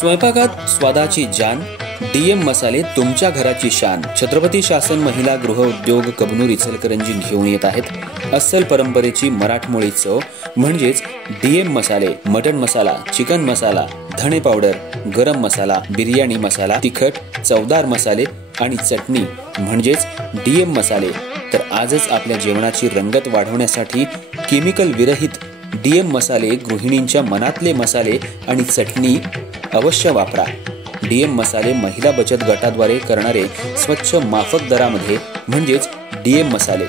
स्वयंपाकात स्वादाची जान, डीएम मसाले तुमच्या घराची शान. छत्रपती शासन महिला गृह उद्योग कबनूर इचलकरंजी घेऊन येत आहेत अस्सल परंपरेची मराठमोळी चव म्हणजेच डीएम मसाले. मटन मसाला, चिकन मसाला, धणे पावडर, गरम मसाला, बिर्याणी मसाला, तिखट, चवदार मसाले आणि चटणी म्हणजेच डीएम मसाले. तर आजच आपल्या जेवणाची रंगत वाढवण्यासाठी केमिकल विरहित डीएम मसाले, गृहिणींच्या मनातले मसाले आणि चटणी अवश्य वापरा. डीएम मसाले महिला बचत गटाद्वारे करणारे स्वच्छ माफक दरामध्ये म्हणजेच डीएम मसाले.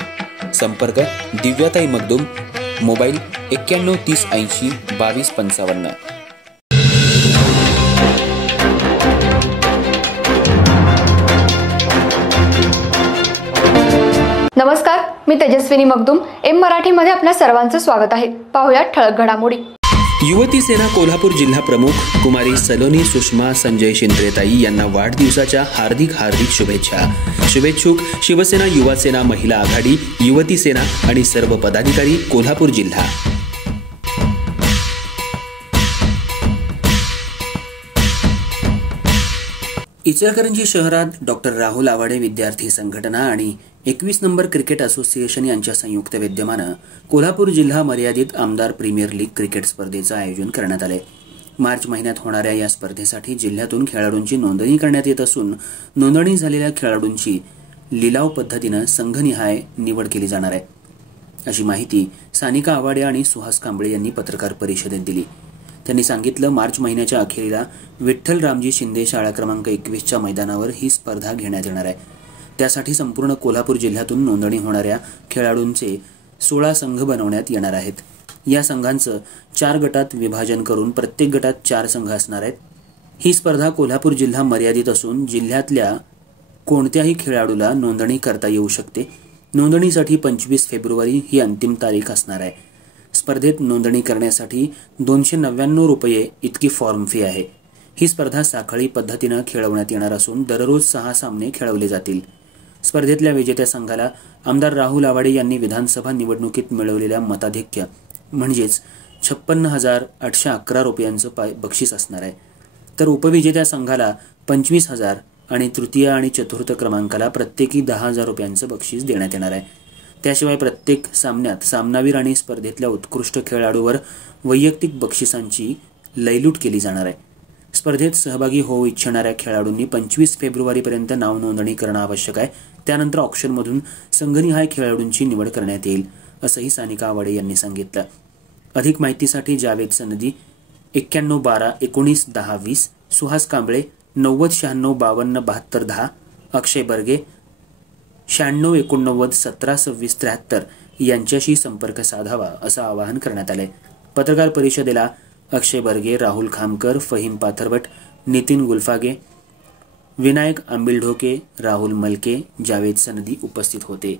संपर्क दिव्याताई मगदूम, मोबाईल 91 30 80 22 55. नमस्कार, मी तेजस्विनी मगदूम. एम मराठीमध्ये आपल्या सर्वांचं स्वागत आहे. पाहूया ठळक घडामोडी. युवती सेना कोल्हापूर जिल्हा प्रमुख कुमारी सलोनी सुषमा संजय शिंद्रेताई यांना वाढदिवसाच्या हार्दिक शुभेच्छा. शुभेच्छुक शिवसेना, युवा सेना, महिला आघाडी, युवती सेना आणि सर्व पदाधिकारी, कोल्हापूर जिल्हा. इचलकरंजी शहरात डॉक्टर राहुल आवाडे विद्यार्थी संघटना आणि 21 नंबर क्रिकेट असोसिएशन यांच्या संयुक्त विद्यमानं कोल्हापूर जिल्हा मर्यादित आमदार प्रीमियर लीग क्रिकेट स्पर्धेचं आयोजन करण्यात आले. मार्च महिन्यात होणाऱ्या या स्पर्धेसाठी जिल्ह्यातून खेळाडूंची नोंदणी करण्यात येत असून नोंदणी झालेल्या खेळाडूंची लिलाव पद्धतीनं संघनिहाय निवड केली जाणार आहे, अशी माहिती सानिका आवाडे आणि सुहास कांबळे यांनी पत्रकार परिषदेत दिली. त्यांनी सांगितलं, मार्च महिन्याच्या अखेरीला विठ्ठल रामजी शिंदे शाळा क्रमांक 21च्या मैदानावर ही स्पर्धा घेण्यात येणार आहे. त्यासाठी संपूर्ण कोल्हापूर जिल्ह्यातून नोंदणी होणाऱ्या खेळाडूंचे 16 संघ बनवण्यात येणार आहेत. या संघांचं 4 गटात विभाजन करून प्रत्येक गटात 4 संघ असणार आहेत. ही स्पर्धा कोल्हापूर जिल्हा मर्यादित असून जिल्ह्यातल्या कोणत्याही खेळाडूला नोंदणी करता येऊ शकते. नोंदणीसाठी 25 फेब्रुवारी ही अंतिम तारीख असणार आहे. स्पर्धेत नोंदणी करण्यासाठी 299 रुपये इतकी फॉर्म फी आहे. ही स्पर्धा साखळी पद्धतीनं खेळवण्यात येणार असून दररोज 6 सामने खेळवले जातील. स्पर्धेतल्या विजेत्या संघाला आमदार राहुल आवाडे यांनी विधानसभा निवडणुकीत मिळवलेल्या मताधिक्य म्हणजेच 56,811 रुपयांचं बक्षीस असणार आहे. तर उपविजेत्या संघाला 25,000 आणि तृतीय आणि चतुर्थ क्रमांकाला प्रत्येकी 10,000 रुपयांचं बक्षीस देण्यात येणार आहे. त्याशिवाय प्रत्येक सामन्यात सामनावीर आणि स्पर्धेतल्या उत्कृष्ट खेळाडूवर वैयक्तिक बक्षिसांची लयलूट केली जाणार आहे. स्पर्धेत सहभागी होऊ इच्छिणाऱ्या खेळाडूंनी 25 फेब्रुवारीपर्यंत नाव नोंदणी करणं आवश्यक आहे. त्यानंतर ऑक्शनमधून संघनिहाय खेळाडूंची निवड करण्यात येईल, असंही सानिका आवाडे यांनी सांगितलं. अधिक माहितीसाठी जावेद सनदी 91 12 19 10 20, सुहास कांबळे 90 96 52 72 10, अक्षय बर्गे 96 89 17 26 73 यांच्याशी संपर्क साधावा असं आवाहन करण्यात आलंय. पत्रकार परिषदेला अक्षय बर्गे, राहुल खामकर, फहीम पाथरवट, नितीन गुलफागे, विनायक आंबिलढोके, राहुल मलके, जावेद सनदी उपस्थित होते.